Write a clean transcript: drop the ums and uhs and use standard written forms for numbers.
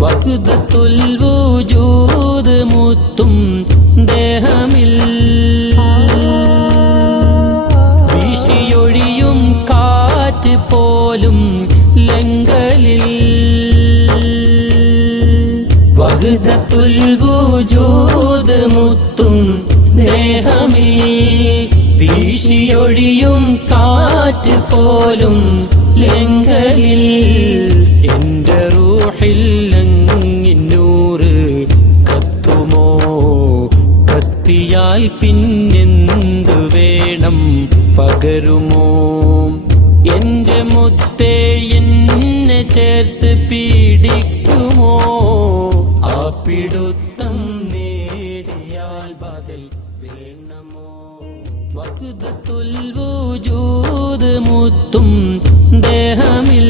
വഹ്ദത്തുൽ വജൂദ് മുത്തും ദേഹമിൽ വീശിയൊഴിയും കാറ്റ് പോലും ലങ്കലിൽ വഹ്ദത്തുൽ വജൂദ് മുത്തും ദേഹമിൽ വീശിയൊഴിയും കാറ്റ് പോലും ലങ്കലിൽ എന്റെ റൂഹിൽ നൂറ് കത്തുമോ കത്തിയാൽ പിന്നെന്തു വേണം പകരുമോ എന്റെ മുത്തേ എന്നെ ചേർത്ത് പീഡിക്കുമോ ആ പിടുത്തം നേടിയാൽ ബദൽ വേണമോ വഹ്ദത്തുൽ വജൂദ് മുത്തും ദേഹമിൽ